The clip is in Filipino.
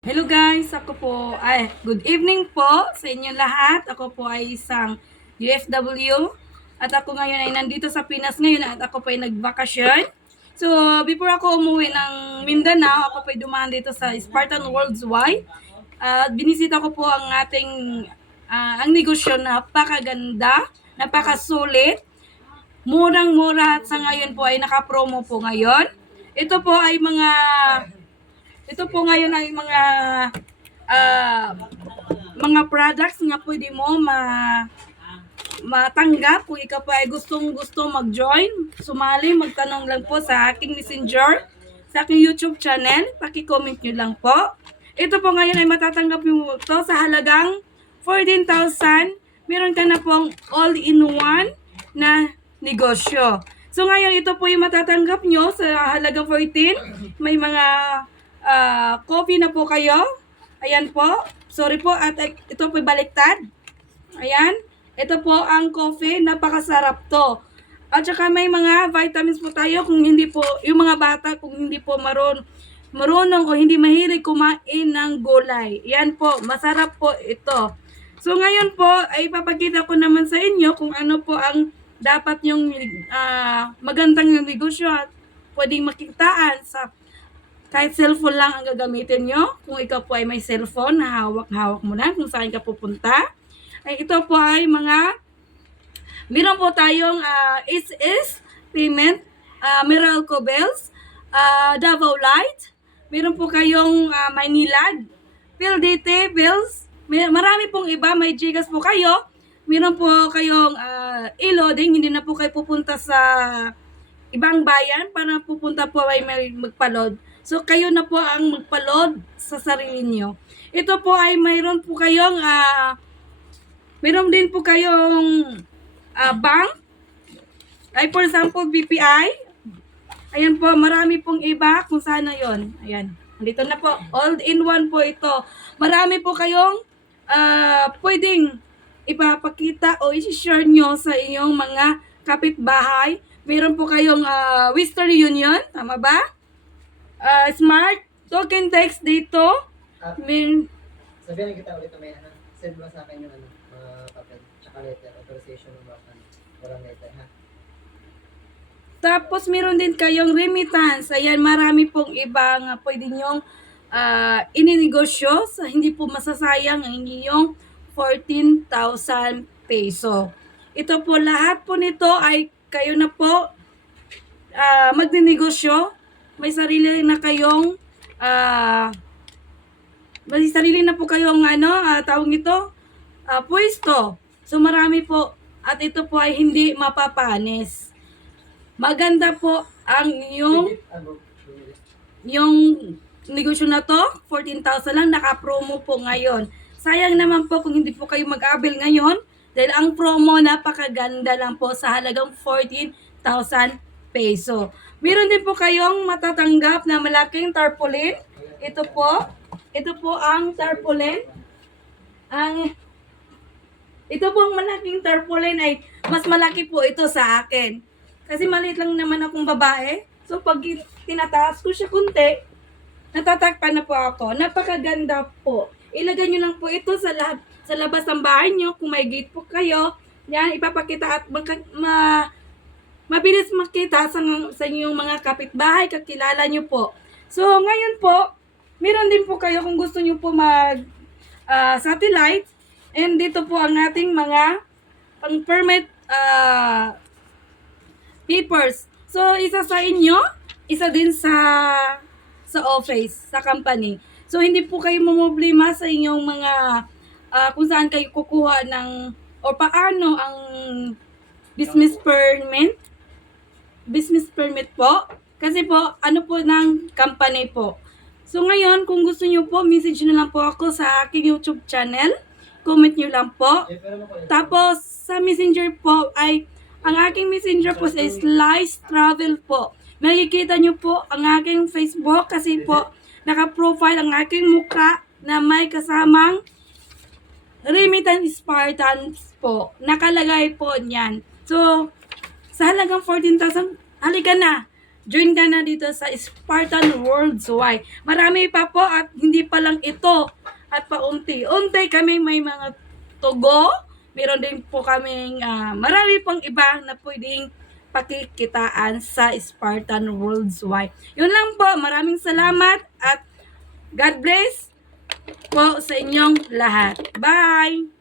Hello guys, good evening po sa inyo lahat. Ako po ay isang UFW at ako ngayon ay nandito sa Pinas ngayon at ako po ay nagbakasyon. So, before ako umuwi ng Mindanao, ako po ay dumaan dito sa Spartan Worldwide. At binisita ko po ang ang negosyo na napakaganda, napakasulit, murang-mura at sa ngayon po ay naka-promo po ngayon. Ito po ay ito po ngayon ay ah, mga products nga pwede mo matanggap kung ikaw pa ay gustong-gusto mag-join, sumali, magtanong lang po sa aking messenger, sa aking YouTube channel, paki-comment nyo lang po. Ito po ngayon ay matatanggap mo ito sa halagang 14,000. Meron ka na pong all-in-one na negosyo. So ngayon ito po yung matatanggap nyo sa halagang 14. May mga coffee na po kayo. Ayan po. Sorry po at ito po baliktad. Ayan. Ito po ang coffee. Napakasarap to. At saka may mga vitamins po tayo kung hindi po, yung mga bata kung hindi po marunong o hindi mahilig kumain ng gulay. Yan po. Masarap po ito. So ngayon po ay papakita ko naman sa inyo kung ano po ang dapat yung magandang negosyo at pwedeng makitaan sa kahit cellphone lang ang gagamitin nyo. Kung ikaw po ay may cellphone na hawak-hawak mo na kung saan ka pupunta. Ay ito po ay meron po tayong is Payment, Meralco Bells, Davao Light. Meron po kayong Maynilad, PLDT Bells. Marami pong iba, may Gigas po kayo. Meron po kayong e-loading, hindi na po kayo pupunta sa ibang bayan para pupunta po ay may magpa-load. So kayo na po ang magpa-load sa sarili niyo. Ito po ay mayroon din po kayong bank. Ay for example BPI. Ayan po, marami pong iba kung saan na yon. Ayan. Dito na po, all-in-one po ito. Marami po kayong pwedeng ipapakita o i-share nyo sa inyong mga kapitbahay. Meron po kayong Western Union, tama ba? Smart token text dito. Sabihan kita ulit may send mo sa akin yung mga papel, tsaka letter, authorization ng mga walang letter, ha? Tapos meron din kayong remittance. Ayan, marami pong ibang pwede nyong ininegosyo sa hindi po masasayang ang inyong 14,000 peso. Ito po, lahat po nito ay kayo na po magninegosyo. May sarili na kayong tawag ito, pwesto. So marami po at ito po ay hindi mapapanis. Maganda po ang yung negosyo na to, 14,000 lang, naka-promo po ngayon. Sayang naman po kung hindi po kayo mag-abil ngayon dahil ang promo napakaganda lang po sa halagang 14,000 peso. Meron din po kayong matatanggap na malaking tarpaulin. Ito po ang tarpaulin. Ito po ang malaking tarpaulin ay mas malaki po ito sa akin. Kasi maliit lang naman akong babae. So pag tinataas ko siya kunti, natatakpan na po ako. Napakaganda po. Ilagay nyo lang po ito sa labas ng bahay nyo. Kung may gate po kayo, yan, ipapakita at mabilis makita sa inyong mga kapitbahay, kakilala nyo po. So ngayon po, meron din po kayo kung gusto nyo po satellite. And dito po ang ating mga pang permit papers. So, isa sa inyo, isa din sa office, sa company. So, hindi po kayo mamblema sa inyong mga kung saan kayo kukuha ng o paano ang business permit. Business permit po. Kasi po, ano po ng company po. So, ngayon, kung gusto nyo po, message nyo lang po ako sa aking YouTube channel. Comment nyo lang po. Tapos, sa messenger po ay ang aking messenger po is Slice Travel po. Makikita nyo po ang aking Facebook kasi po naka-profile ang aking mukha na may kasamang Remittance Spartans po. Nakalagay po niyan. So, sa halagang 14,000, halika na. Join ka na dito sa Spartan Worldwide. Marami pa po at hindi pa lang ito. At paunti-unti kami may mga tugo. Meron din po kaming marami pang iba na pwedeng pakikitaan sa Spartan Worldwide. Yun lang po. Maraming salamat at God bless po sa inyong lahat. Bye!